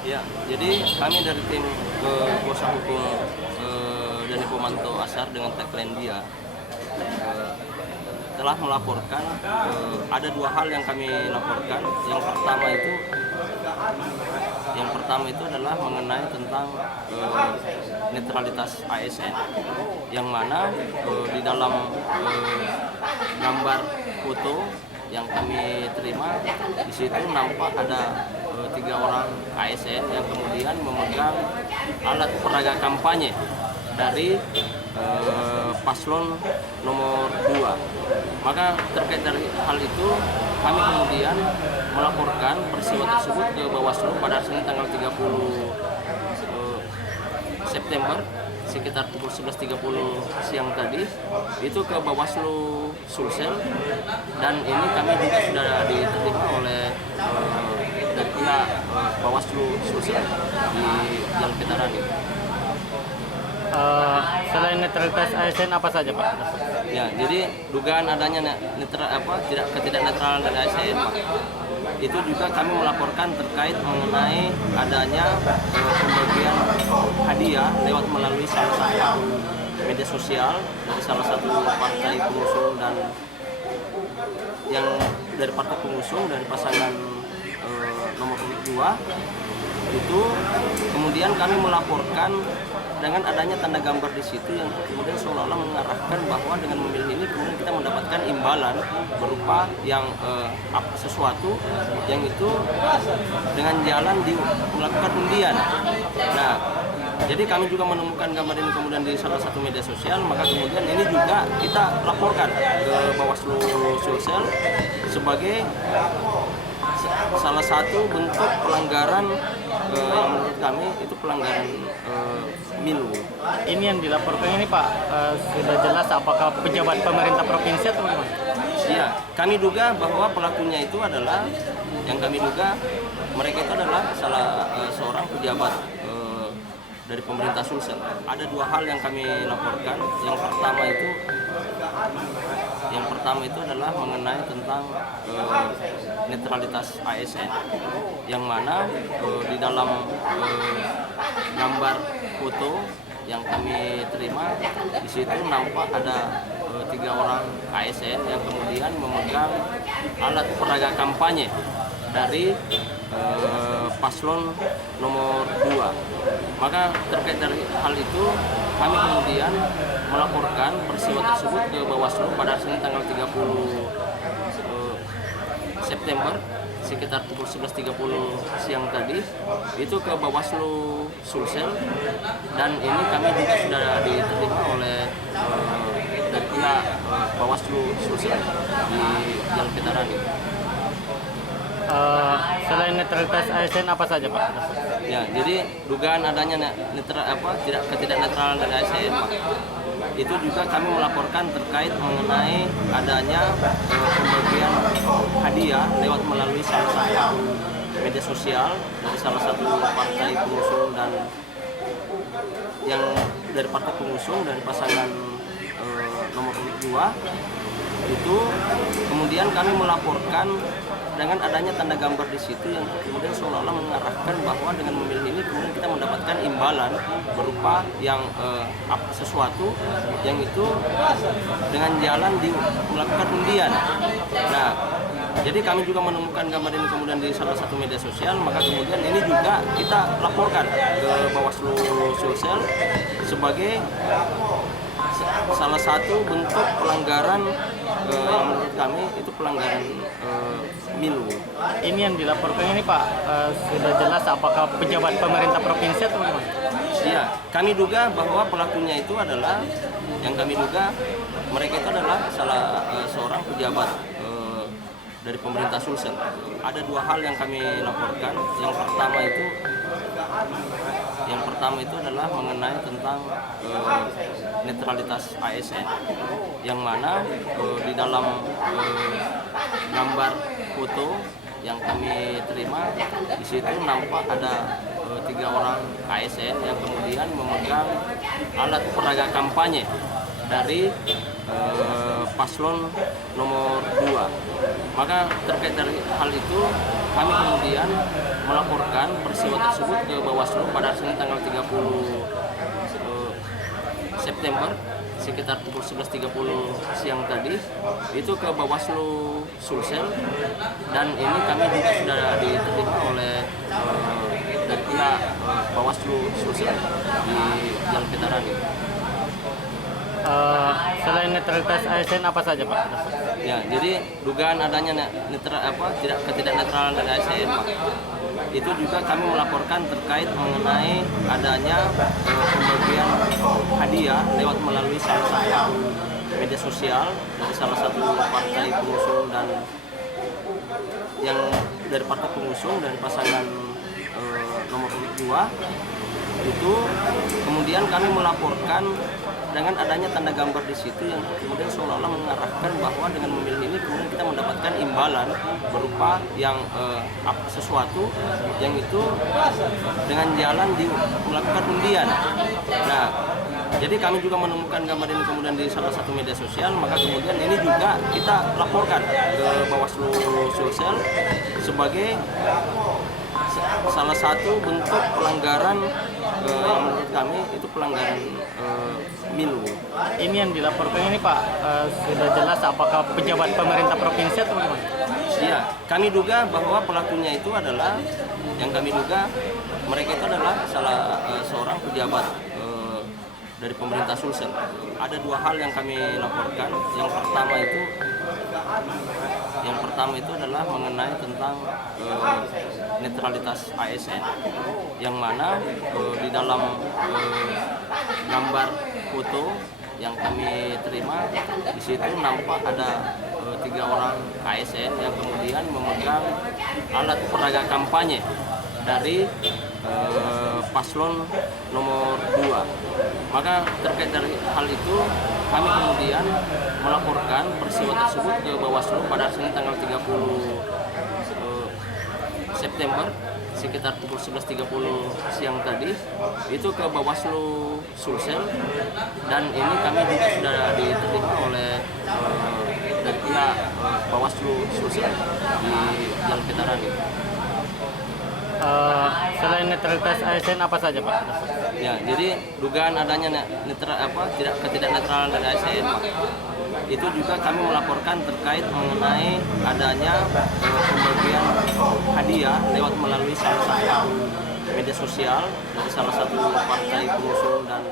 Ya, jadi kami dari tim kuasa hukum Dhani Pomanto Ashar dengan tagline dia eh, telah melaporkan ada dua hal yang kami laporkan. Yang pertama itu adalah mengenai tentang netralitas ASN, yang mana di dalam gambar foto yang kami terima di situ nampak ada 3 orang ASN yang kemudian memegang alat peraga kampanye dari paslon nomor 2. Maka terkait dari hal itu kami kemudian melaporkan peristiwa tersebut ke Bawaslu pada Senin tanggal 30 September sekitar pukul 11.30 siang tadi itu ke Bawaslu Sulsel, dan ini kami juga sudah diterima oleh dari pihak Bawaslu Sulsel di Jalan Petarani. Selain netralitas ASN apa saja Pak? Ya, jadi dugaan adanya ketidak netralan dari ASN, Pak, itu juga kami melaporkan terkait mengenai adanya pembagian hadiah lewat melalui salah satu media sosial dari salah satu partai pengusung dan yang dari partai pengusung dari pasangan nomor 2 itu. Kemudian kami melaporkan dengan adanya tanda gambar di situ yang kemudian seolah-olah mengarahkan bahwa dengan memilih ini kemudian kita mendapatkan imbalan berupa yang sesuatu yang itu dengan jalan melakukan undian. Nah, jadi kami juga menemukan gambar ini kemudian di salah satu media sosial, maka kemudian ini juga kita laporkan ke Bawaslu Sulsel sebagai salah satu bentuk pelanggaran yang menurut kami itu pelanggaran milu. Ini yang dilaporkan ini Pak, sudah jelas apakah pejabat pemerintah provinsi atau bagaimana? Iya, kami duga bahwa pelakunya itu adalah, yang kami duga mereka itu adalah seorang pejabat dari pemerintah Sulsel. Ada dua hal yang kami laporkan. Yang pertama itu adalah mengenai tentang netralitas ASN, yang mana di dalam gambar foto yang kami terima di situ nampak ada 3 orang ASN yang kemudian memegang alat peraga kampanye dari paslon nomor 2. Maka terkait dari hal itu kami kemudian melaporkan peristiwa tersebut ke Bawaslu pada Senin tanggal 30 September sekitar pukul 11.30 siang tadi itu ke Bawaslu Sulsel, dan ini kami juga sudah diterima oleh dari pihak Bawaslu Sulsel di Jalan Petarani. Selain netralitas ASN apa saja Pak? Ya, jadi dugaan adanya ketidak netralan dari ASN, Pak, itu juga kami melaporkan terkait mengenai adanya pembagian hadiah lewat melalui salah satu media sosial dari salah satu partai pengusung dan yang dari partai pengusung dari pasangan nomor 2 itu. Kemudian kami melaporkan dengan adanya tanda gambar di situ yang kemudian seolah-olah mengarahkan bahwa dengan memilih ini kemudian kita mendapatkan imbalan berupa yang sesuatu yang itu dengan jalan melakukan undian. Nah, jadi kami juga menemukan gambar ini kemudian di salah satu media sosial, maka kemudian ini juga kita laporkan ke Bawaslu Sulsel sebagai salah satu bentuk pelanggaran yang menurut kami itu pelanggaran milu. Ini yang dilaporkan ini Pak, sudah jelas apakah pejabat pemerintah provinsi atau bagaimana? Iya, kami duga bahwa pelakunya itu adalah, yang kami duga mereka itu adalah seorang pejabat dari pemerintah Sulsel. Ada dua hal yang kami laporkan. Yang pertama itu adalah mengenai tentang netralitas ASN, yang mana di dalam gambar foto yang kami terima di situ nampak ada 3 orang ASN yang kemudian memegang alat peraga kampanye dari paslon nomor 2. Maka terkait dari hal itu kami kemudian melaporkan peristiwa tersebut ke Bawaslu pada Senin tanggal 30 September sekitar pukul 11.30 siang tadi itu ke Bawaslu Sulsel, dan ini kami juga sudah diterima oleh dari pihak Bawaslu Sulsel di Jalan Veteran. Selain netralitas ASN apa saja Pak? Ya, jadi dugaan adanya ketidak netralan dari ASN, Pak, itu juga kami melaporkan terkait mengenai adanya pembagian hadiah lewat melalui salah satu media sosial dari salah satu partai pengusung dan yang dari partai pengusung dari pasangan nomor 2 itu. Kemudian kami melaporkan dengan adanya tanda gambar di situ yang kemudian seolah-olah mengarahkan bahwa dengan memilih ini kemudian kita mendapatkan imbalan berupa yang sesuatu yang itu dengan jalan melakukan undian. Nah, jadi kami juga menemukan gambar ini kemudian di salah satu media sosial, maka kemudian ini juga kita laporkan ke Bawaslu Sulsel sebagai salah satu bentuk pelanggaran yang menurut kami itu pelanggaran milu. Ini yang dilaporkan ini Pak, sudah jelas apakah pejabat pemerintah provinsi atau bagaimana? Iya, kami duga bahwa pelakunya itu adalah, yang kami duga mereka itu adalah seorang pejabat dari pemerintah Sulsel. Ada dua hal yang kami laporkan. Yang pertama itu adalah mengenai tentang netralitas ASN, yang mana di dalam gambar foto yang kami terima di situ nampak ada 3 orang ASN yang kemudian memegang alat peraga kampanye dari paslon nomor 2. Maka terkait dari hal itu kami kemudian melaporkan peristiwa tersebut ke Bawaslu pada Senin tanggal 30 September sekitar pukul 11.30 siang tadi itu ke Bawaslu Sulsel, dan ini kami juga sudah diterima oleh dari pihak Bawaslu Sulsel di Jalan Veteran. Selain netralitas ASN apa saja Pak? Ya, jadi dugaan adanya ketidak netralan dari ASN, Pak, itu juga kami melaporkan terkait mengenai adanya pembagian hadiah lewat melalui salah satu media sosial dari salah satu partai pengusung dan